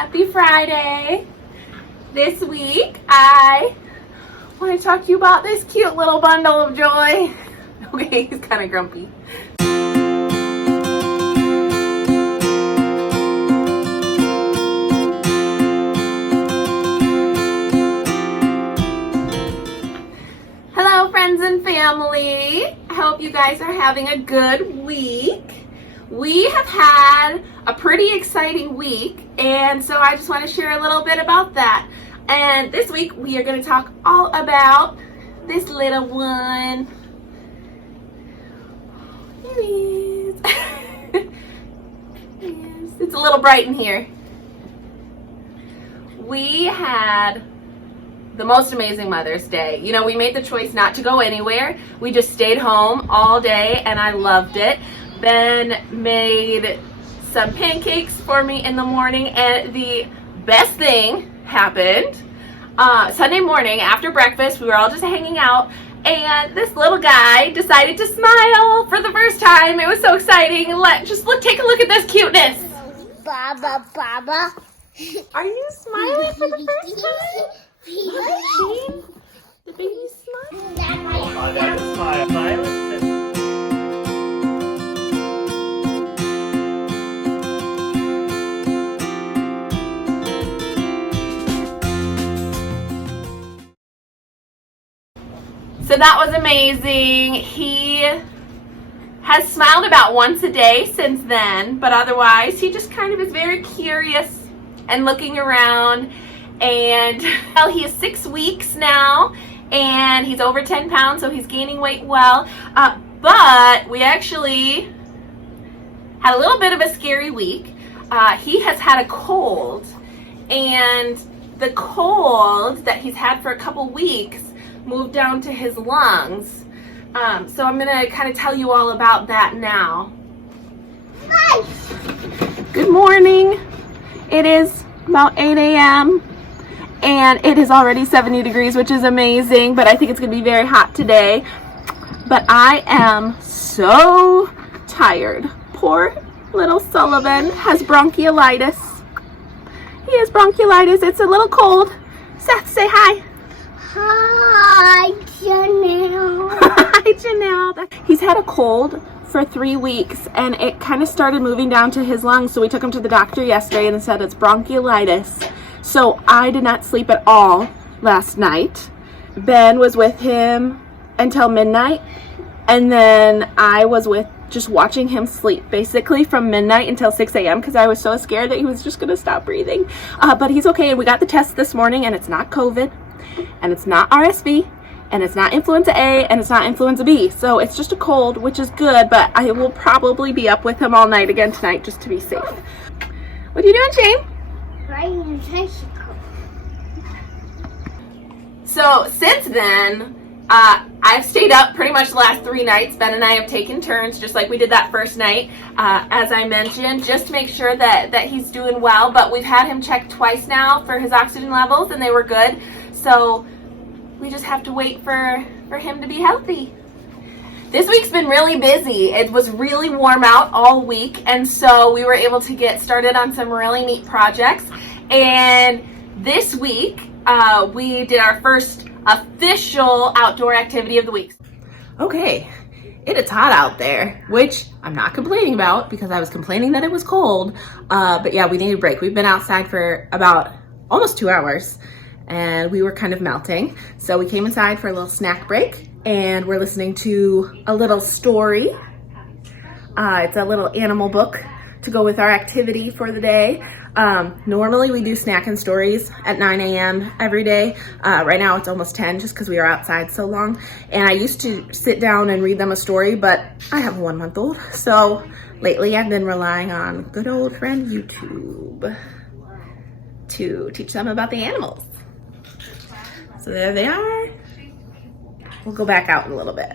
Happy Friday. This week I want to talk to you about this cute little bundle of joy. Okay, he's kind of grumpy. Hello friends and family. I hope you guys are having a good week. We have had a pretty exciting week, and so I just want to share a little bit about that. And this week we are going to talk all about this little one. Here he is. Yes, it's a little bright in here. We had the most amazing Mother's Day. You know, we made the choice not to go anywhere. We just stayed home all day, and I loved it. Ben made some pancakes for me in the morning, and the best thing happened. Sunday morning after breakfast, we were all just hanging out, and this little guy decided to smile for the first time. It was so exciting. Take a look at this cuteness. Baba. Are you smiling for the first time? Look, Shane, the baby smile. Oh, that's a smile. So that was amazing. He has smiled about once a day since then, but otherwise he just kind of is very curious and looking around. And well, he is 6 weeks now, and he's over 10 pounds, so he's gaining weight well. But we actually had a little bit of a scary week. He has had a cold, and the cold that he's had for a couple weeks moved down to his lungs. So I'm gonna kind of tell you all about that now. Good morning. It is about 8 a.m. and it is already 70 degrees, which is amazing, but I think it's gonna be very hot today. But I am so tired. Poor little Sullivan has bronchiolitis. He has bronchiolitis. It's a little cold. Seth, say hi. Hi, Janelle. Hi, Janelle. He's had a cold for 3 weeks, and it kind of started moving down to his lungs, so we took him to the doctor yesterday and said it's bronchiolitis. So I did not sleep at all last night. Ben was with him until midnight, and then I was just watching him sleep basically from midnight until 6 a.m. because I was so scared that he was just going to stop breathing. But he's okay, and we got the test this morning, and it's not COVID, and it's not RSV, and it's not influenza A, and it's not influenza B. So it's just a cold, which is good, but I will probably be up with him all night again tonight just to be safe. What are you doing, Shane? Riding a tricycle. So since then, I've stayed up pretty much the last 3 nights. Ben and I have taken turns, just like we did that first night, as I mentioned, just to make sure that he's doing well. But we've had him checked twice now for his oxygen levels, and they were good. So we just have to wait for him to be healthy. This week's been really busy. It was really warm out all week, and so we were able to get started on some really neat projects. And this week, we did our first official outdoor activity of the week. Okay, it is hot out there, which I'm not complaining about because I was complaining that it was cold. But yeah, we need a break. We've been outside for about almost 2 hours, and we were kind of melting. So we came inside for a little snack break, and we're listening to a little story. It's a little animal book to go with our activity for the day. Normally we do snack and stories at 9 a.m. every day. Right now it's almost 10 just because we are outside so long. And I used to sit down and read them a story, but I have a 1-month-old. So lately I've been relying on good old friend YouTube to teach them about the animals. So there they are. We'll go back out in a little bit.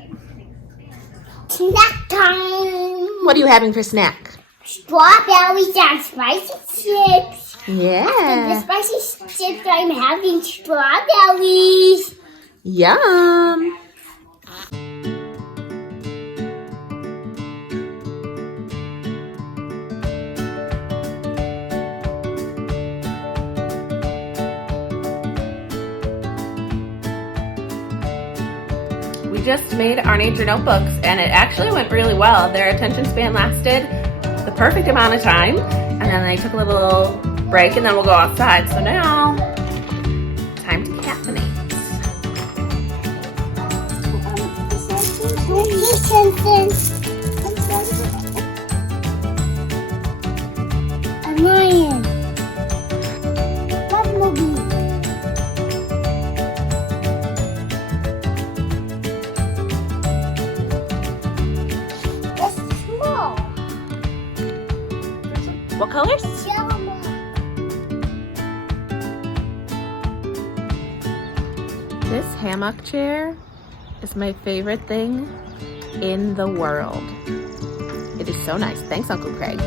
Snack time. What are you having for snack? Strawberries and spicy chips. Yeah. After the spicy chips, I'm having strawberries. Yum. just made our nature notebooks, and it actually went really well. Their attention span lasted the perfect amount of time, and then they took a little break, and then we'll go outside. So now, time to caffeinate. A lion. Bumblebee. It's small. What colors? Yellow. This hammock chair is my favorite thing in the world. It is so nice. Thanks, Uncle Craig.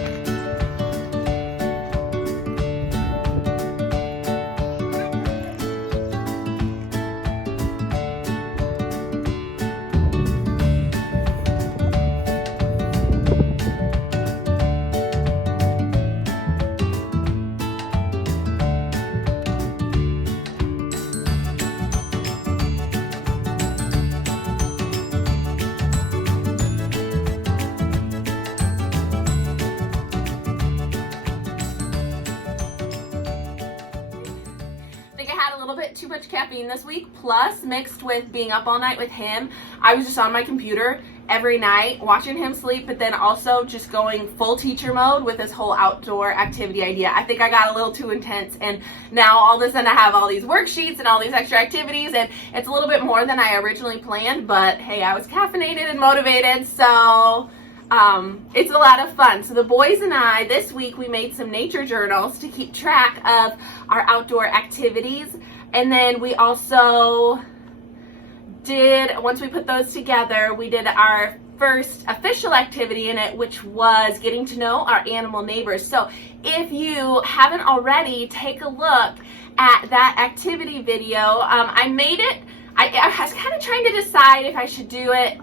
Too much caffeine this week, plus mixed with being up all night with him, I was just on my computer every night watching him sleep, but then also just going full teacher mode with this whole outdoor activity idea. I think I got a little too intense, and now all of a sudden I have all these worksheets and all these extra activities, and it's a little bit more than I originally planned, but hey, I was caffeinated and motivated, so it's a lot of fun. So the boys and I, this week, we made some nature journals to keep track of our outdoor activities. And then we also did, once we put those together, we did our first official activity in it, which was getting to know our animal neighbors. So if you haven't already, take a look at that activity video. I made it, I was kind of trying to decide if I should do it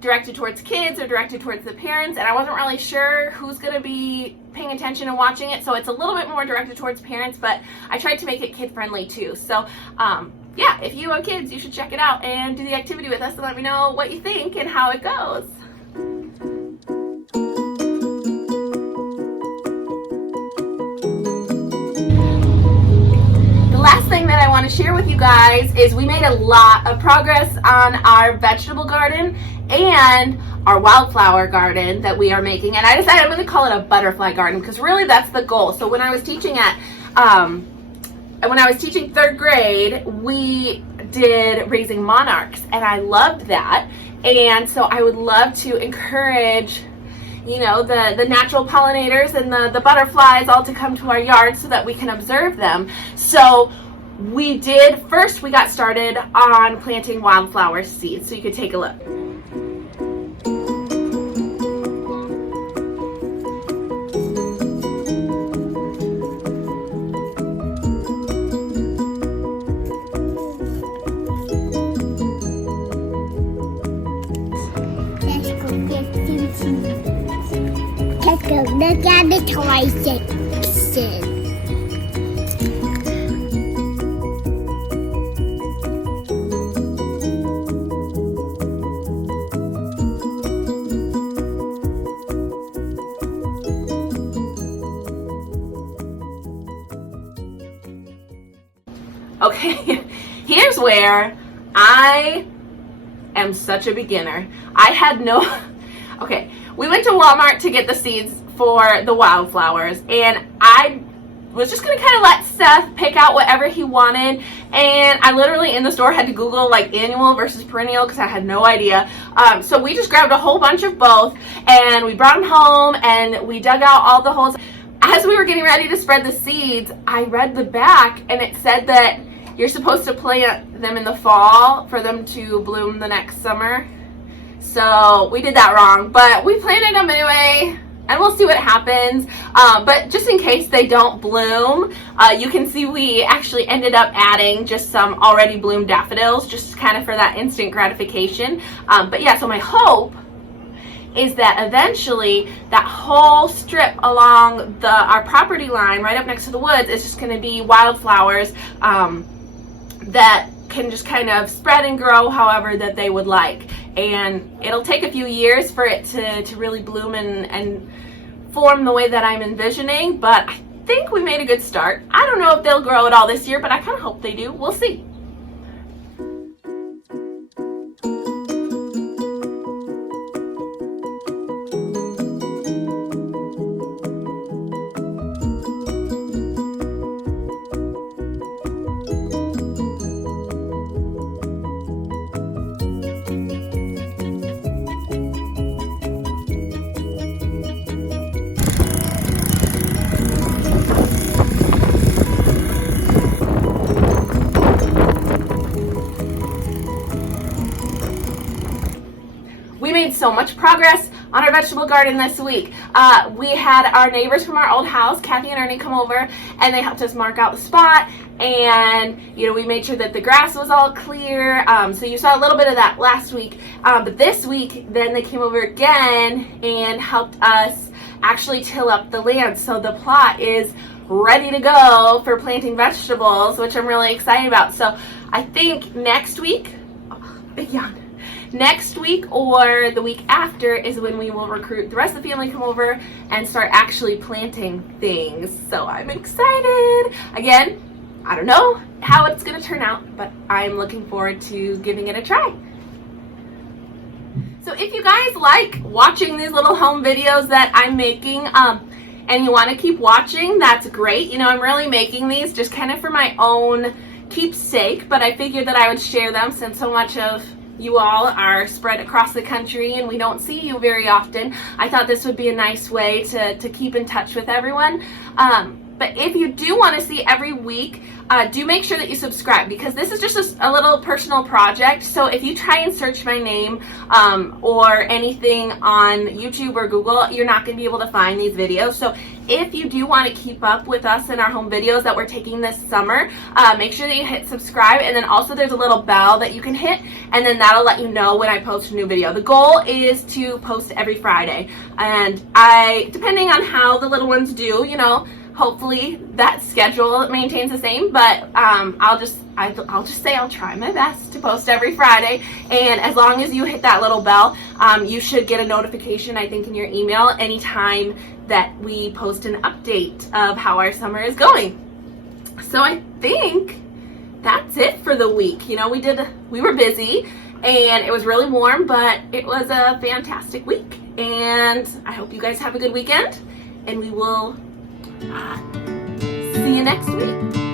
directed towards kids or directed towards the parents, and I wasn't really sure who's going to be paying attention and watching it, so it's a little bit more directed towards parents, but I tried to make it kid friendly too. So yeah, if you have kids, you should check it out and do the activity with us and let me know what you think and how it goes. Last thing that I want to share with you guys is we made a lot of progress on our vegetable garden and our wildflower garden that we are making, and I decided I'm going to call it a butterfly garden because really that's the goal. So when I was teaching third grade, we did raising monarchs, and I loved that, and so I would love to encourage, you know, the natural pollinators and the butterflies all to come to our yard so that we can observe them. So we got started on planting wildflower seeds, so you could take a look. Let's go look at the toy section. Okay, here's where I am such a beginner. I had no, okay, we went to Walmart to get the seeds for the wildflowers, and I was just going to kind of let Seth pick out whatever he wanted, and I literally in the store had to Google like annual versus perennial because I had no idea. So we just grabbed a whole bunch of both, and we brought them home, and we dug out all the holes. As we were getting ready to spread the seeds, I read the back, and it said that you're supposed to plant them in the fall for them to bloom the next summer. So we did that wrong, but we planted them anyway, and we'll see what happens. But just in case they don't bloom, you can see we actually ended up adding just some already bloomed daffodils, just kind of for that instant gratification. But yeah, so my hope is that eventually that whole strip along our property line right up next to the woods is just going to be wildflowers that can just kind of spread and grow however that they would like. And it'll take a few years for it to really bloom and form the way that I'm envisioning, but I think we made a good start. I don't know if they'll grow at all this year, but I kind of hope they do. We'll see. We made so much progress on our vegetable garden this week. We had our neighbors from our old house, Kathy and Ernie, come over, and they helped us mark out the spot, and we made sure that the grass was all clear. So you saw a little bit of that last week, but this week then they came over again and helped us actually till up the land. So the plot is ready to go for planting vegetables, which I'm really excited about. So I think next week, next week or the week after is when we will recruit the rest of the family, come over and start actually planting things. So I'm excited. Again, I don't know how it's going to turn out, but I'm looking forward to giving it a try. So if you guys like watching these little home videos that I'm making, and you want to keep watching, that's great. I'm really making these just kind of for my own keepsake, but I figured that I would share them since so much of you all are spread across the country and we don't see you very often. I thought this would be a nice way to keep in touch with everyone. But if you do want to see every week, do make sure that you subscribe, because this is just a little personal project. So if you try and search my name or anything on YouTube or Google, you're not going to be able to find these videos. So if you do want to keep up with us in our home videos that we're taking this summer, make sure that you hit subscribe, and then also there's a little bell that you can hit, and then that'll let you know when I post a new video. The goal is to post every Friday, and depending on how the little ones do, hopefully that schedule maintains the same, but I'll just say I'll try my best to post every Friday, and as long as you hit that little bell, you should get a notification, I think, in your email anytime that we post an update of how our summer is going. So I think that's it for the week. We were busy and it was really warm, but it was a fantastic week, and I hope you guys have a good weekend, and we will see you next week.